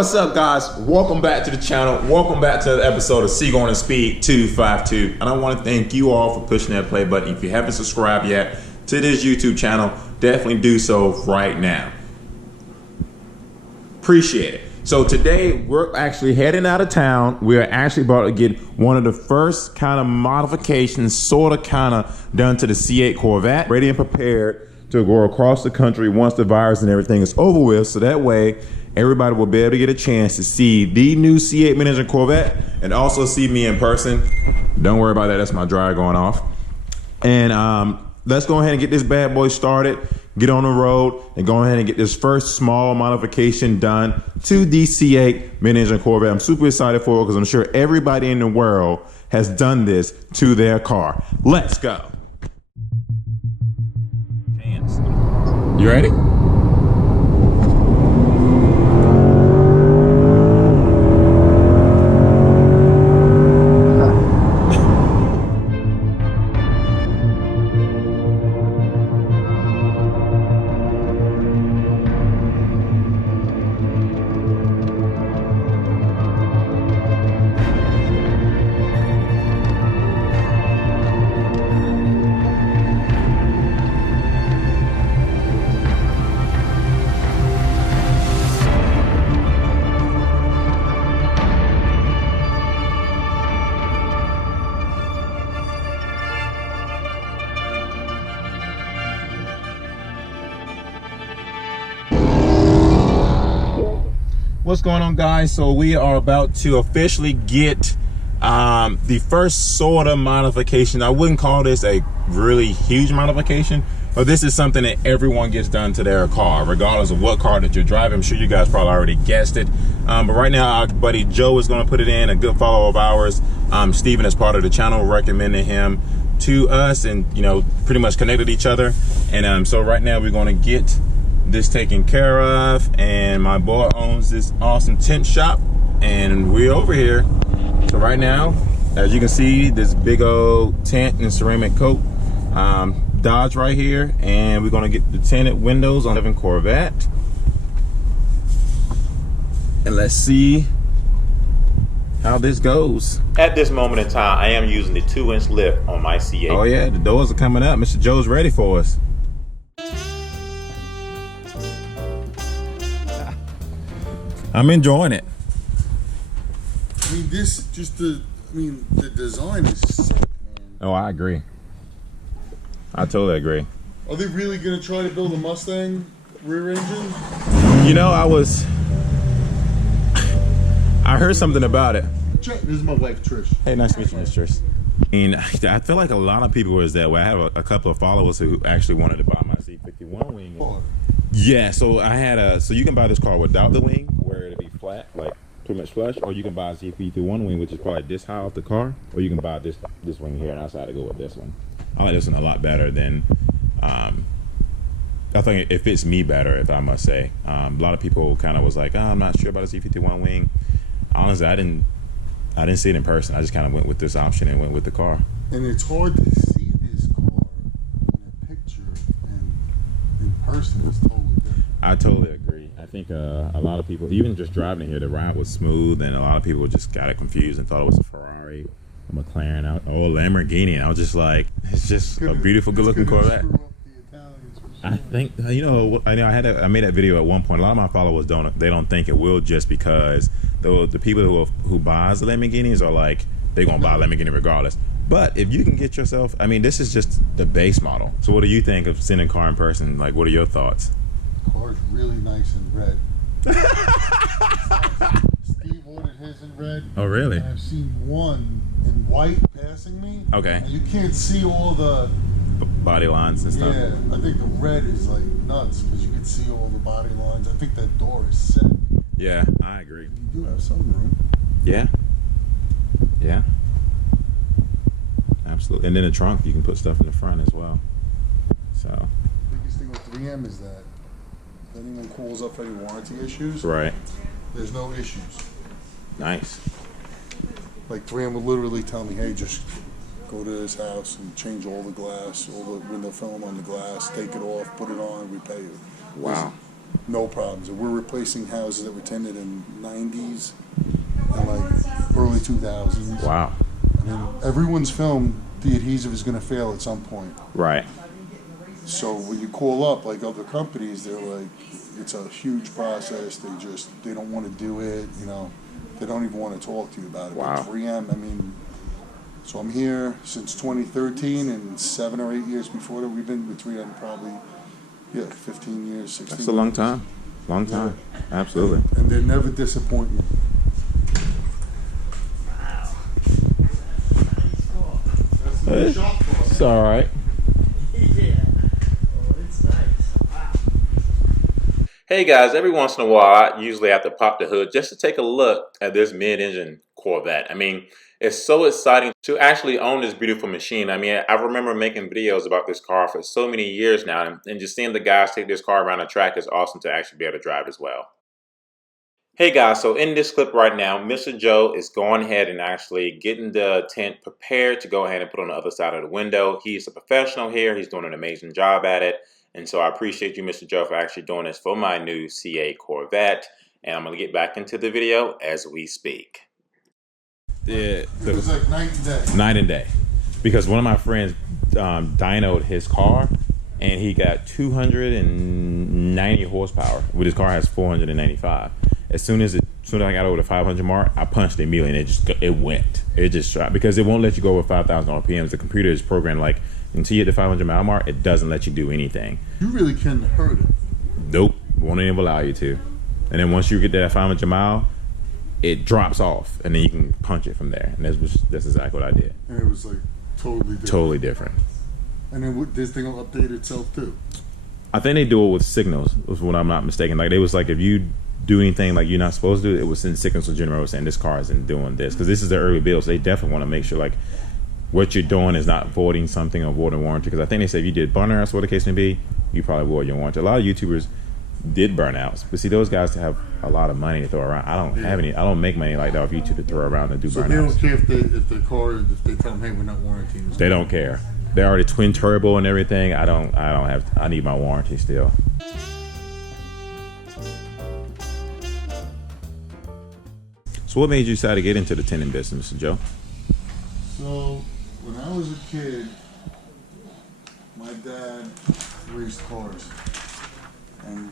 What's up, guys? Welcome back to the channel. Welcome back to the episode of Seagoing and Speed 252. And I want to thank you all for pushing that play button. If you haven't subscribed yet to this YouTube channel, definitely do so right now. Appreciate it. So today we're actually heading out of town. We're actually about to get one of the first kind of modifications, sort of kind of done to the C8 Corvette, ready and prepared to go across the country once the virus and everything is over with. So that way, everybody will be able to get a chance to see the new C8 Mid Engine Corvette and also see me in person. Don't worry about that, that's my dryer going off. And let's go ahead and get this bad boy started, get on the road, and go ahead and get this first small modification done to the C8 Mid Engine Corvette. I'm super excited for it because I'm sure everybody in the world has done this to their car. Let's go. You ready? What's going on, guys? So we are about to officially get the first sort of modification. I wouldn't call this a really huge modification, but this is something that everyone gets done to their car, regardless of what car that you're driving. I'm sure you guys probably already guessed it. But right now, our buddy Joe is going to put it in, a good follower of ours. Steven, as part of the channel, recommended him to us and, you know, pretty much connected each other. And so right now we're going to get this taken care of, and my boy owns this awesome tent shop and we're over here. So right now, as you can see, this big old tent and ceramic coat Dodge right here, and we're going to get the tinted windows on the Corvette. And let's see how this goes. At this moment in time, I am using the 2-inch lift on my C8. Oh yeah, the doors are coming up. Mr. Joe's ready for us. I'm enjoying it. I mean, the design is sick, man. Oh, I agree. I totally agree. Are they really gonna try to build a Mustang rear engine? You know, I heard something about it. This is my wife, Trish. Hey, nice to meet you, Miss Trish. I mean, I feel like a lot of people was that way. I have a couple of followers who actually wanted to buy my C51 wing. Oh. Yeah, so I had so you can buy this car without the wing, where it'll be flat, like pretty much flush, or you can buy a C51 wing, which is probably this high off the car, or you can buy this wing here, and I decided to go with this one. I like this one a lot better than, I think it fits me better, if I must say. A lot of people kind of was like, oh, I'm not sure about a C51 wing. Honestly, I didn't see it in person. I just kind of went with this option and went with the car. And it's hard to see this car in a picture, and in person it's totally different. I totally agree. I think a lot of people, even just driving here, the ride was smooth, and a lot of people just got it confused and thought it was a Ferrari, a McLaren, or a Lamborghini. And I was just like, it's just a beautiful, good-looking Corvette. I think, you know, I made that video at one point. A lot of my followers don't think it will, just because the people who buys the Lamborghinis are like, they're gonna buy a Lamborghini regardless. But if you can get yourself, I mean, this is just the base model. So what do you think of seeing a car in person? Like, what are your thoughts? The car's really nice in red. Steve ordered his in red. Oh, really? And I've seen one in white passing me. Okay. And you can't see all the body lines and stuff. Yeah, I think the red is like nuts because you can see all the body lines. I think that door is sick. Yeah, I agree. You do have some room. Yeah. Yeah. Absolutely. And then the trunk, you can put stuff in the front as well. So. The biggest thing with 3M is that if anyone calls up for any warranty issues, right, there's no issues. Nice. Like 3M would literally tell me, hey, just go to this house and change all the glass, all the window film on the glass, take it off, put it on, repay you. Wow. no problems. And we're replacing houses that were tinted in '90s and like early 2000s. Wow. And then everyone's film, the adhesive is going to fail at some point. Right. So when you call up like other companies, they're like, it's a huge process. They don't want to do it. You know, they don't even want to talk to you about it. Wow. But 3M, I mean, so I'm here since 2013, and 7 or 8 years before that, we've been with 3M probably, 15 years, 16 That's a long years. time. Long time. Yeah. Absolutely. And they never disappoint you. It's all right. Hey guys, every once in a while I usually have to pop the hood just to take a look at this mid-engine Corvette. I mean, it's so exciting to actually own this beautiful machine. I mean, I remember making videos about this car for so many years now, and just seeing the guys take this car around the track is awesome to actually be able to drive as well. Hey guys, so in this clip right now, Mr. Joe is going ahead and actually getting the tent prepared to go ahead and put on the other side of the window. He's a professional here. He's doing an amazing job at it. And so I appreciate you, Mr. Joe, for actually doing this for my new C8 Corvette. And I'm going to get back into the video as we speak. It was like night and day. Night and day. Because one of my friends dynoed his car, and he got 290 horsepower. With his car has 495. As soon as I got over the 500 mark, I punched it immediately, and it went. It just shot, because it won't let you go over 5,000 RPMs. The computer is programmed like, until you hit the 500 mile mark, it doesn't let you do anything. You really can't hurt it. Nope, won't even allow you to. And then once you get that 500 mile, it drops off, and then you can punch it from there. And that's exactly what I did. And it was like totally different. Totally different. And then this thing will update itself too. I think they do it with signals, was what I'm not mistaken. Like, they was like, if you do anything like you're not supposed to do, it will send signals to General saying this car isn't doing this. Because this is their early build, so they definitely want to make sure like what you're doing is not voiding something or voiding warranty. Because I think they say if you did burnouts, what the case may be, you probably void your warranty. A lot of YouTubers did burnouts, but see, those guys have a lot of money to throw around. I don't have any. I don't make money like that off YouTube to throw around and do so burnouts. They don't care if they tell them, hey, we're not warranting this. They don't care. They're already twin turbo and everything. I don't have. I need my warranty still. So what made you decide to get into the tinting business, Mr. Joe? So when I was a kid, my dad raced cars, and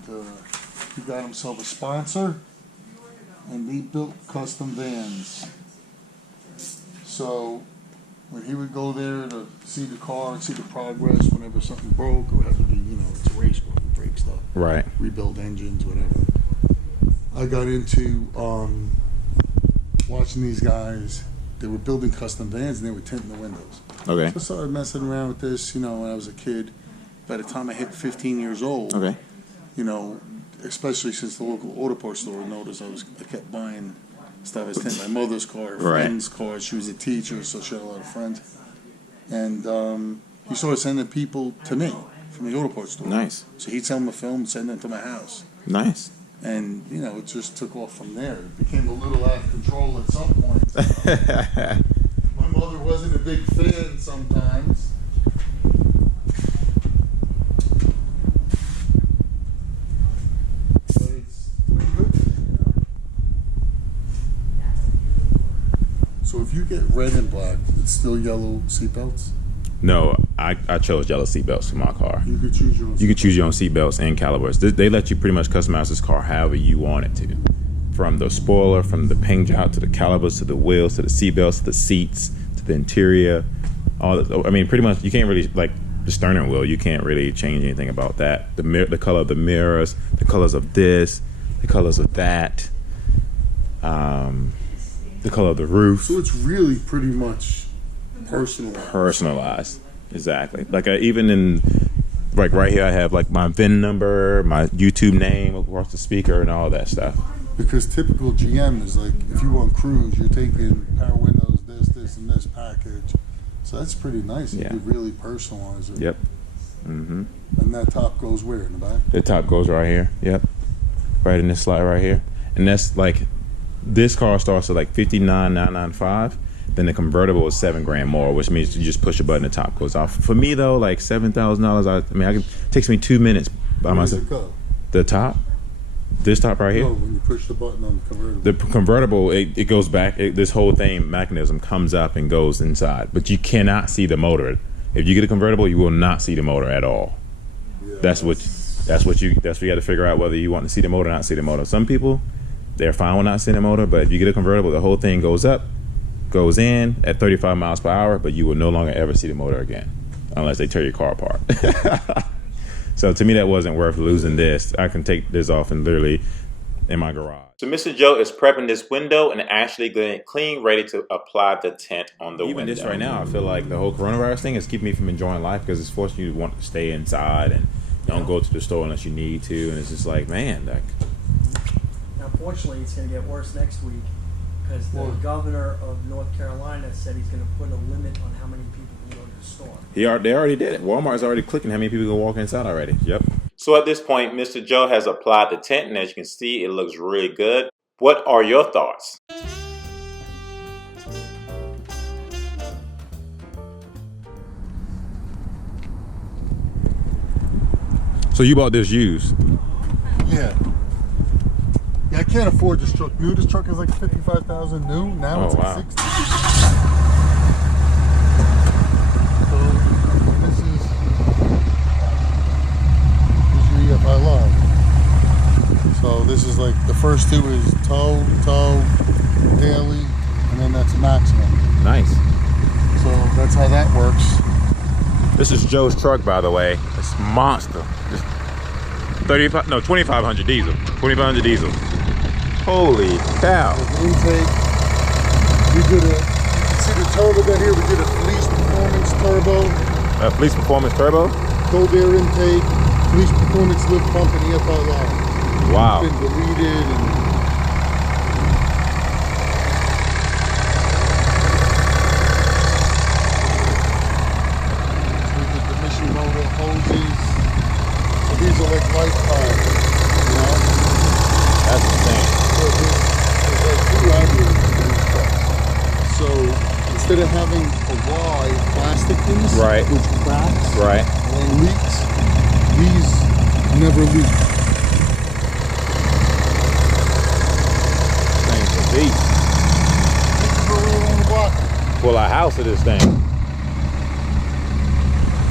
he got himself a sponsor, and he built custom vans. So when he would go there to see the car and see the progress whenever something broke, or had to be, it's a race car, we break stuff, Right. rebuild engines, whatever. I got into watching these guys. They were building custom vans, and they were tinting the windows. Okay. So I started messing around with this, when I was a kid. By the time I hit 15 years old, Okay. Especially since the local auto parts store noticed I kept buying stuff as tinted. My mother's car, Right. friend's car. She was a teacher, so she had a lot of friends. And he started sending people to me from the auto parts store. Nice. So he'd send them a film, send them to my house. Nice. And, it just took off from there. It became a little out of control at some point. My mother wasn't a big fan sometimes. But it's pretty good. So if you get red and black, it's still yellow seatbelts? No, I chose yellow seatbelts for my car. You could choose your own. You could choose your own seatbelts and calibers. They let you pretty much customize this car however you want it to. From the spoiler, from the paint job, to the calibers, to the wheels, to the seatbelts, to the seats, to the interior. I mean, pretty much you can't really, like the steering wheel, you can't really change anything about that. The color of the mirrors, the colors of this, the colors of that, the color of the roof. So it's really pretty much personalized. Exactly. Like even in like right here I have like my VIN number, my YouTube name across the speaker, and all that stuff. Because typical GM is like, if you want cruise, you're taking power windows, this and this package. So that's pretty nice. You could really personalize it. Yep. Mm-hmm. And that top goes where, in the back? The top goes right here. Yep. Right in this slot right here. And that's like, this car starts at like $59,995. Then the convertible is $7 grand more, which means you just push a button, the top goes off. For me though, like $7,000, it takes me 2 minutes by myself. Where does it go? The top? This top right here? No, when you push the button on the convertible. The convertible, it goes back. This whole thing mechanism comes up and goes inside, but you cannot see the motor. If you get a convertible, you will not see the motor at all. Yeah, that's what you got to figure out, whether you want to see the motor or not see the motor. Some people, they're fine with not seeing the motor, but if you get a convertible, the whole thing goes up, goes in at 35 miles per hour, but you will no longer ever see the motor again, unless they tear your car apart. So to me, that wasn't worth losing this. I can take this off and literally in my garage. So Mr. Joe is prepping this window and actually getting clean, ready to apply the tint on the window. Even this right now, I feel like the whole coronavirus thing is keeping me from enjoying life, because it's forcing you to want to stay inside and don't go to the store unless you need to. And it's just like, man, like. Now, fortunately, it's going to get worse next week, because the governor of North Carolina said he's going to put a limit on how many people can go to the store. They already did it. Walmart's already clicking how many people can walk inside already. Yep. So at this point, Mr. Joe has applied the tint, and as you can see, it looks really good. What are your thoughts? So you bought this used? Yeah. Yeah, I can't afford this truck. New, this truck is like $55,000 new. Now it's like $60,000. So this is your EFI Live. So this is like the first two is tow, daily, and then that's maximum. Nice. So that's how that works. This is Joe's truck, by the way. It's monster. It's 2500 diesel. 2500 diesel. Holy cow. The intake. We did see the turbo down here, we did a Fleece Performance Turbo. A Fleece Performance Turbo? Cold air intake, Fleece Performance lift pump, and EFI Live. Wow. It's been deleted and we did the mission motor hoses. So these are like lifetime, you know? That's insane. So there's like two radiators in these trucks. So instead of having a Y plastic piece, which cracks and leaks, these never leak. Thing's a beast. Pull a house of this thing.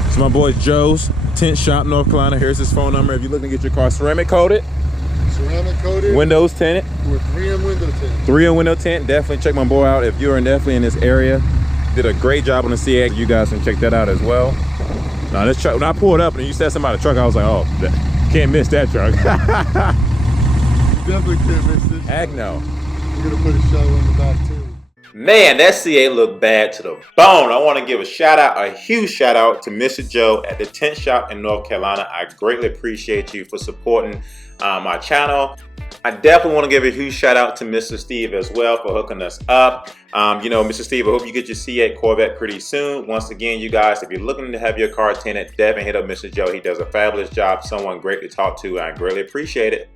It's my boy Joe's Tint Shop, North Carolina. Here's his phone number if you're looking to get your car ceramic coated. Ceramic coated. Windows tinted. With 3M window tint. 3M window tint. Definitely check my boy out if you're definitely in this area. Did a great job on the C8. You guys can check that out as well. Now this truck, when I pulled up and you said something about a truck, I was like, oh, can't miss that truck. You definitely can't miss this. Heck no. We're gonna put a show in the back too. Man, that C8 looked bad to the bone. I want to give a huge shout out to Mr. Joe at the Tint Shop in North Carolina. I greatly appreciate you for supporting my channel. I definitely want to give a huge shout out to Mr. Steve as well for hooking us up. You know, Mr. Steve, I hope you get your C8 Corvette pretty soon. Once again, you guys, if you're looking to have your car tinted, definitely hit up Mr. Joe. He does a fabulous job. Someone great to talk to. I greatly appreciate it.